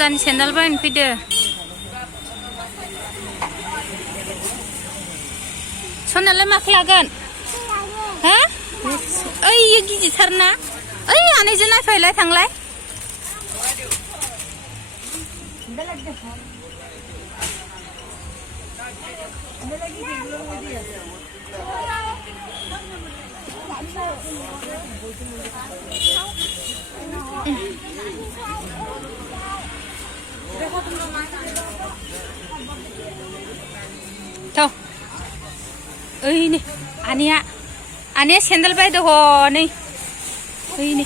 फुजानि सेन्देल बायनो फैदो सनालाय माखौ लागोन हा ओइ गिदिरथारना ओइ आनैजों नायफैलाय थांलाय Thôi ơi nè anh ấy sandal bay đồ hồ nè ơi nè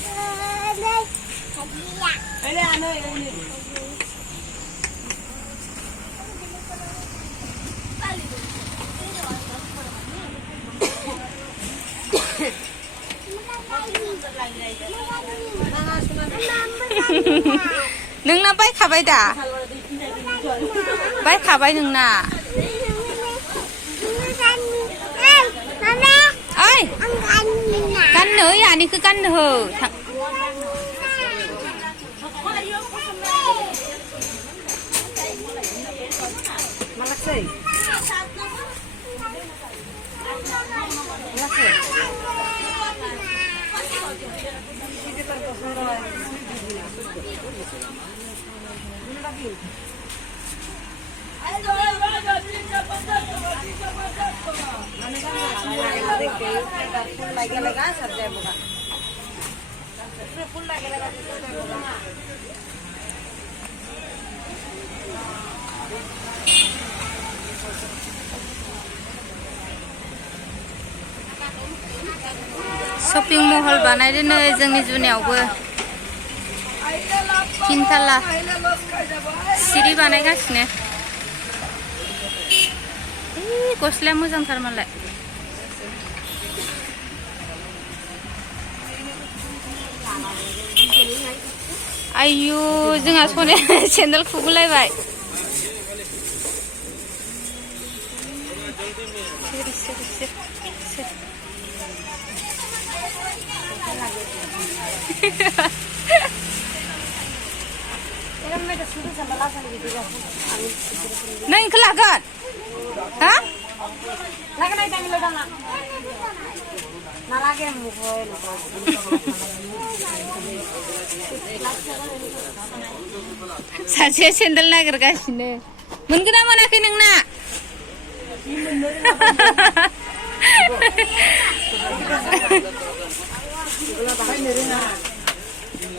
nâng na bay khá bay đã bay khá bay nâng na ơi căn nữa àนี่คือcăn nữa shopping mall बानायदोनो जोंनि जुनायावबो तिनथाला सिरि बानायगासिनो गस्लाया मोजांथार मालाय आयु जोंहा सनाया सेन्देल खुबोलायबाय neng ikhlas lagan hah lagan aja nih lagan nalage mukhoy saja sandal nagargasino mungkin apa nak neng na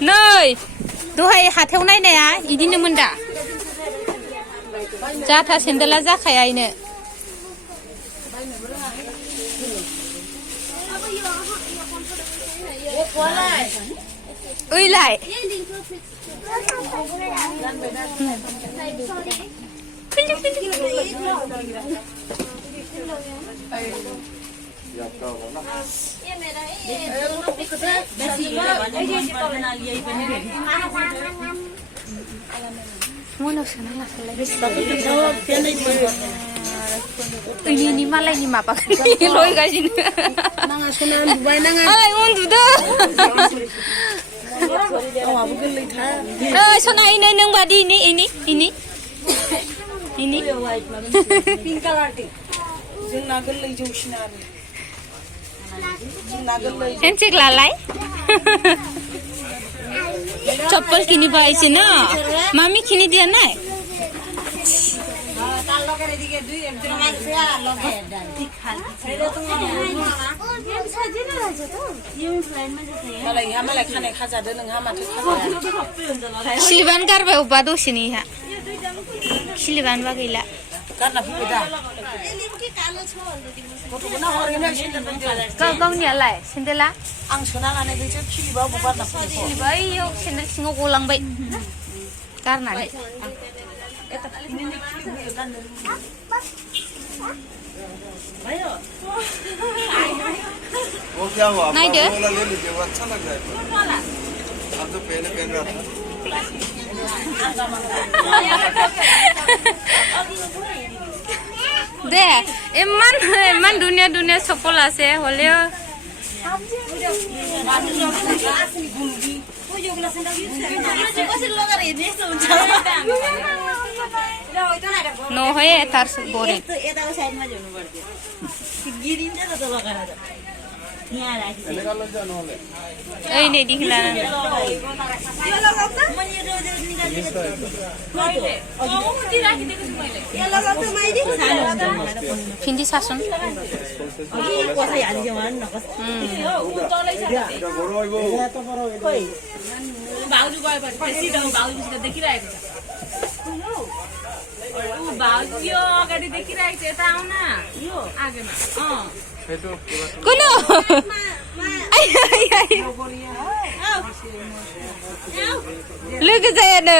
नै दहाय हाथायाव नायनाया इदिनोमोन दा जाथा सेन्देला जाखायायनो ओइलाय ini malayनि माबाखौ लयगासिनो मालाय उन्दुदों सना इनै नों बादि इनि पिंक कालारनि जोंना गोरलै जौसिन आरो जोंना गोरलै हेन्डसेक लालाय चप्पल किनिबा आइছে ना मामी किनि दिया ना सिलिबान गारबाय अबा दसेनि हा सिलिबान बा गैला गारना फैबाय दा गावनियालाय सेन्देला आं सोना लानायखौसो खिलिबा अबाव गारना फैबाय खिलिबा इयाव सेन्देल सिङाव गलांबाय गारनानै नायदो दे इमान दुनिया चप्पल আছে হলেও नो है तार बोरे यताको साइडमा झुल्नु पर्थ्यो गिरिन्छ त त्यो लगाएर यहाँ राखी ऐ नै दिखला फिन्दी सासन कसै हालिदियो भने न भाउजू गएपछि भाउजूसित देखिरहेको छ भाउजू यो अगाडि देखिरहेको छ यता आउन यो आगेमा कुनो लुक जानु